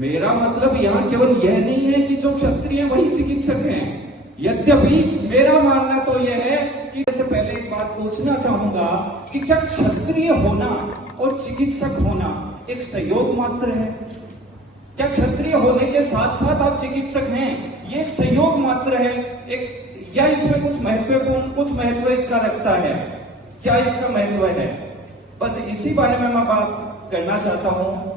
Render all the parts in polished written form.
मेरा मतलब यहाँ केवल यह नहीं है कि जो क्षत्रिय वही चिकित्सक हैं। यद्यपि मेरा मानना तो यह है कि इससे पहले एक बात पूछना चाहूंगा कि क्या क्षत्रिय होना और चिकित्सक होना एक संयोग मात्र है? क्या क्षत्रिय होने के साथ साथ आप चिकित्सक हैं, ये एक संयोग मात्र है एक, या इसमें कुछ महत्वपूर्ण कुछ महत्व इसका रखता है? क्या इसका महत्व है? बस इसी बारे में मैं बात करना चाहता हूं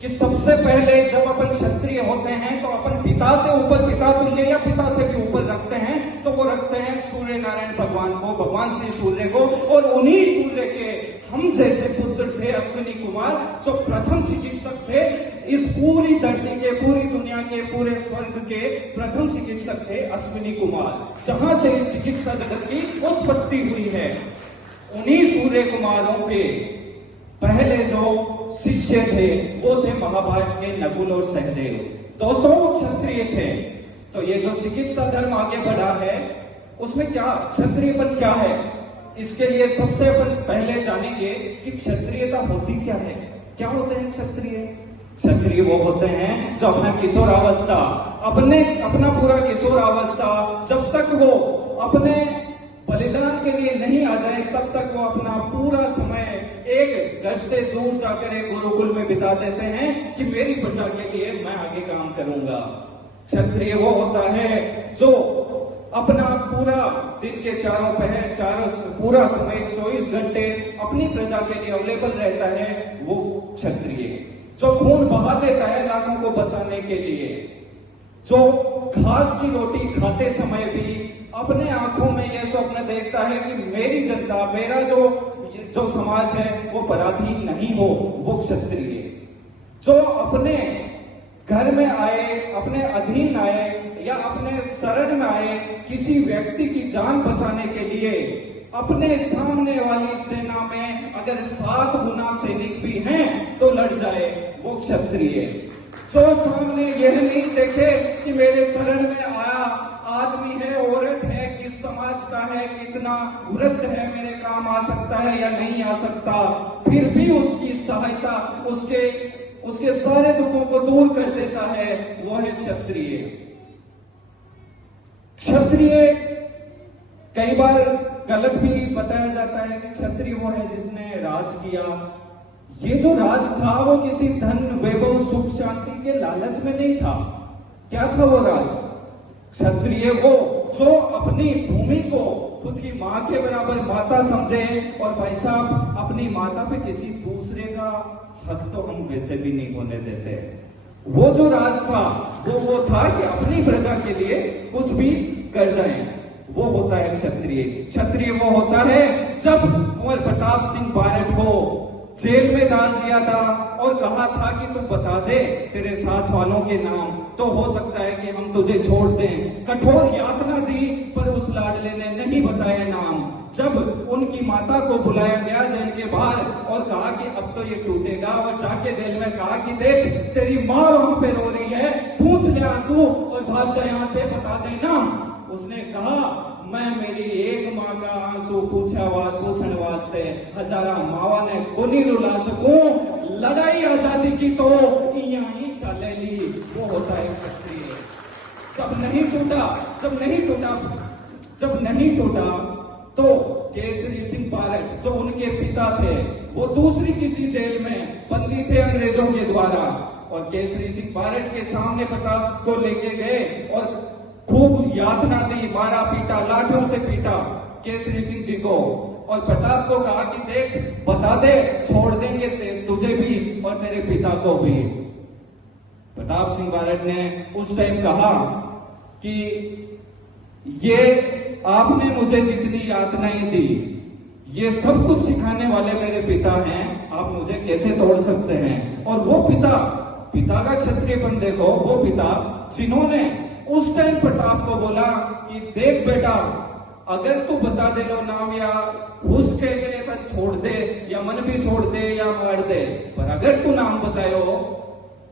कि सबसे पहले जब अपन क्षत्रिय होते हैं तो अपन पिता से ऊपर, पिता तुल्य या पिता से भी ऊपर रखते हैं, तो वो रखते हैं सूर्य नारायण भगवान को, भगवान श्री सूर्य को। और उन्हीं सूर्य के हम जैसे पुत्र थे अश्विनी कुमार, जो प्रथम चिकित्सक थे इस पूरी धरती के, पूरी दुनिया के, पूरे स्वर्ग के प्रथम चिकित्सक थे अश्विनी कुमार। जहां से इस चिकित्सा जगत की उत्पत्ति हुई है, उन्हीं सूर्य कुमारों के पहले जो शिष्य थे वो थे महाभारत के नकुल और सहदेव। दोस्तों वो क्षत्रिय थे। तो ये जो चिकित्सा धर्म आगे बढ़ा है उसमें क्या क्षत्रियपन क्या है, इसके लिए सबसे अपन पहले जानेंगे कि क्षत्रियता होती क्या है। क्या होते हैं क्षत्रिय? क्षत्रिय वो होते हैं जो अपना किशोरावस्था, अपना पूरा किशोरावस्था, जब तक वो अपने बलिदान के लिए नहीं आ जाए तब तक वो अपना पूरा समय एक घर से दूर जाकर एक गुरुकुल में बिता देते हैं कि मेरी प्रजा के लिए मैं आगे काम करूंगा। क्षत्रिय वो होता है जो अपना पूरा दिन के चारों पूरा समय 24 घंटे अपनी प्रजा के लिए अवेलेबल रहता है। वो क्षत्रिय जो खून बहा देता है लाखों को बचाने के लिए, जो घास की रोटी खाते समय भी अपने आंखों में यह स्वप्न देखता है कि मेरी जनता, मेरा जो समाज है वो पराधीन नहीं हो, वो क्षत्रिय। जो अपने घर में आए, अपने अधीन आए या अपने शरण में आए किसी व्यक्ति की जान बचाने के लिए, अपने सामने वाली सेना में अगर 7 गुना सैनिक भी हैं तो लड़ जाए, वो क्षत्रिय। जो सामने यह नहीं देखे कि मेरे शरण में आया आदमी है, औरत है, किस समाज का है, कितना वृद्ध है, मेरे काम आ सकता है या नहीं आ सकता, फिर भी उसकी सहायता, उसके सारे दुखों को दूर कर देता है, वो है क्षत्रिय। क्षत्रिय कई बार गलत भी बताया जाता है कि क्षत्रिय वो है जिसने राज किया। ये जो राज था वो किसी धन, वैभव, सुख, शांति के लालच में नहीं था। क्या था वो राज? क्षत्रिय वो जो अपनी भूमि को खुद की मां के बराबर माता समझे, और भाई साहब अपनी माता पे किसी दूसरे का हक तो हम वैसे भी नहीं होने देते। वो जो राज था वो था कि अपनी प्रजा के लिए कुछ भी कर जाए, वो होता है क्षत्रिय। क्षत्रिय वो होता है जब कुंवर प्रताप सिंह बारठ को जेल में डाल दिया था और कहा था कि तू बता दे तेरे साथ वालों के नाम, तो हो सकता है कि हम तुझे छोड़ दें। कठोर यातना दी पर उस लाडले ने नहीं बताया नाम। जब उनकी माता को बुलाया गया जेल के बाहर और कहा कि अब तो ये टूटेगा, और जाके जेल में कहा कि देख तेरी माँ वहां पे रो रही है, पूछ ले आंसू और भाग जा यहाँ से, बता दे नाम। उसने कहा मैं मेरी एक माँ का आंसू पूछने वास्ते हजारा मावा ने कोनी रुला सकूं, लड़ाई आजादी की तो यहाँ ही चले ली। वो होता है क्षत्रिय। जब नहीं टूटा तो केसरी सिंह बारठ जो उनके पिता थे वो दूसरी किसी जेल में बंदी थे अंग्रेजों के द्वारा, और केसरी सिंह बारठ के सामने प्रताप को लेके गए और खूब यातना दी, मारा पीटा, लाठियों से पीटा केसरी सिंह जी को, और प्रताप को कहा कि देख बता दे, छोड़ देंगे तुझे भी और तेरे पिता को भी। प्रताप सिंह बारठ ने उस टाइम कहा कि ये आपने मुझे जितनी यातनाएं दी, ये सब कुछ सिखाने वाले मेरे पिता हैं, आप मुझे कैसे तोड़ सकते हैं। और वो पिता का क्षत्रियपन देखो, वो पिता जिन्होंने उस टाइम प्रताप को बोला कि देख बेटा, अगर तू बता दे लो नाम या घुस के लिए तो छोड़ दे, या मन भी छोड़ दे या मार दे, पर अगर तू नाम बतायो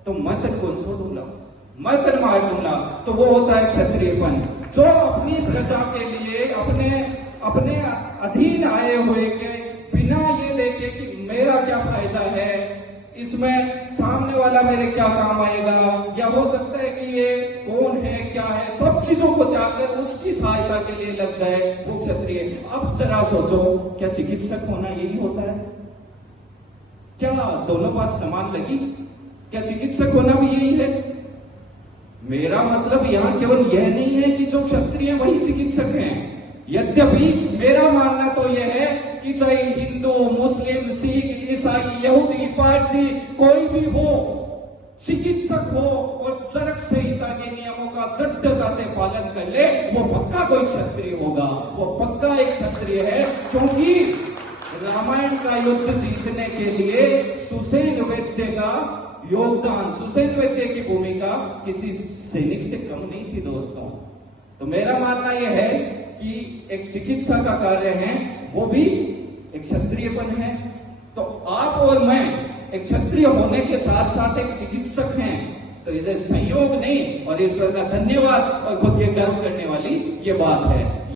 तो मैं तेरे को छोड़ूंगा, मैं तेरे मार दूंगा। तो वो होता है क्षत्रियपन, जो अपनी प्रजा के लिए अपने अधीन आए हुए के बिना ये देखे कि मेरा क्या फायदा है, इसमें सामने वाला मेरे क्या काम आएगा, या हो सकता है कि ये कौन है क्या है, सब चीजों को त्यागकर उसकी सहायता के लिए लग जाए, वो क्षत्रिय। अब जरा सोचो, क्या चिकित्सक होना यही होता है? क्या दोनों बात समान लगी? क्या चिकित्सक होना भी यही है? मेरा मतलब यहां केवल यह नहीं है कि जो क्षत्रिय वही चिकित्सक हैं। यद्यपि मेरा मानना तो यह है कि चाहे हिंदू, मुस्लिम, सिख, ईसाई, यहूदी, पारसी, कोई भी हो, चिकित्सक हो और चरक संहिता के नियमों का दृढ़ता से पालन कर ले, वो पक्का कोई क्षत्रिय होगा, वो पक्का एक क्षत्रिय है। क्योंकि रामायण का युद्ध जीतने के लिए सुसेन वैद्य का योगदान, सुसेन वैद्य की भूमिका किसी सैनिक से कम नहीं थी दोस्तों। तो मेरा मानना यह है कि एक चिकित्सा का कार्य है, वो भी एक क्षत्रियपन है। तो आप और मैं एक क्षत्रिय होने के साथ साथ एक चिकित्सक हैं, तो इसे संयोग नहीं और ईश्वर का धन्यवाद और खुद के गर्व करने वाली ये बात है।